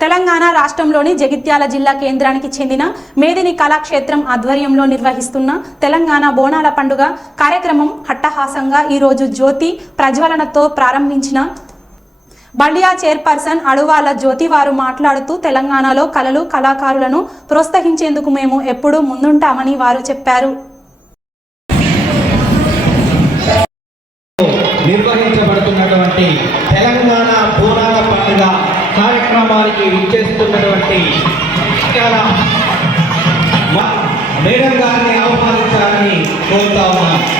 తెలంగాణ రాష్ట్రంలోని జగిత్యాల జిల్లా కేంద్రానికి చెందిన మేదిని కళాక్షేత్రం ఆధ్వర్యంలో నిర్వహిస్తున్న తెలంగాణ బోనాల పండుగ కార్యక్రమం హట్టహాసంగా ఈరోజు జ్యోతి ప్రజ్వలనతో ప్రారంభించిన బల్డియా చైర్పర్సన్ అడువాల జ్యోతి వారు మాట్లాడుతూ తెలంగాణలో కళలు కళాకారులను ప్రోత్సహించేందుకు మేము ఎప్పుడూ ముందుంటామని వారు చెప్పారు. కార్యక్రమానికి ఇచ్చేస్తున్నటువంటి మేడం గారిని ఆహ్వానించాలని కోరుతా ఉన్నాను.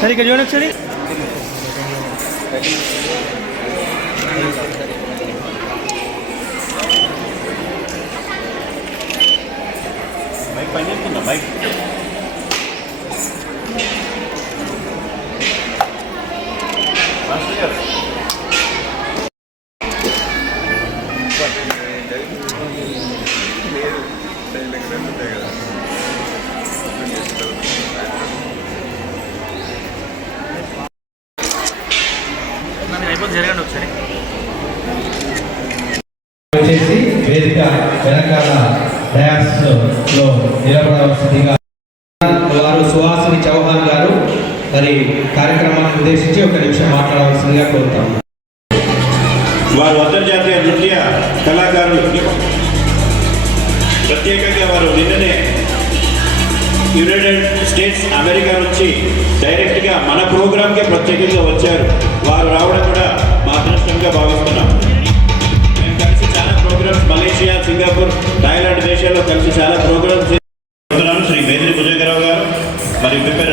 ಸರಿ ಕಡಿಯೋಣ ಸರಿ ಬೈಕ್ ಬನ್ನಿ ಬೈಕ್ తెలంగాణ వెనకాల లో నిలబడవలసిందిగా వారు సుహాసిని చౌహాన్ గారు మరి కార్యక్రమాన్ని ఉద్దేశించి ఒక నిమిషం మాట్లాడవలసిందిగా కోరుతాం. వారు అంతర్జాతీయ నృత్య కళాకారులు. ప్రత్యేకంగా వారు నిన్ననే యునైటెడ్ స్టేట్స్ అమెరికా నుంచి డైరెక్ట్గా మన ప్రోగ్రామ్కే ప్రత్యేకంగా వచ్చారు. వారు రావడం కూడా మా అదృష్టంగా భావిస్తున్నాం. ప్రోగ్రామ్స్ మలేషియా సింగపూర్ థాయిలాండ్ దేశాల్లో కలిసి చాలా ప్రోగ్రామ్స్ శ్రీ మేద్రి భుజంగరావు గారు మరియు పిప్పేరు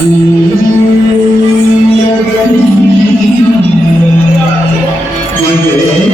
Thank é you.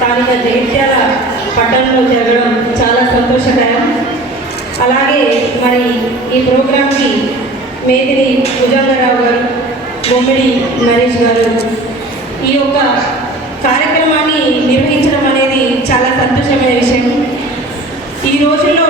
స్థానిక జగిత్యాల పట్టణంలో జరగడం చాలా సంతోషకరం అలాగే మరి ఈ ప్రోగ్రాంకి మేతిని భుజంగరావు గారు బొమ్మిడి నరేష్ గారు ఈ యొక్క కార్యక్రమాన్ని నిర్వహించడం అనేది చాలా సంతోషమైన విషయం. ఈ రోజుల్లో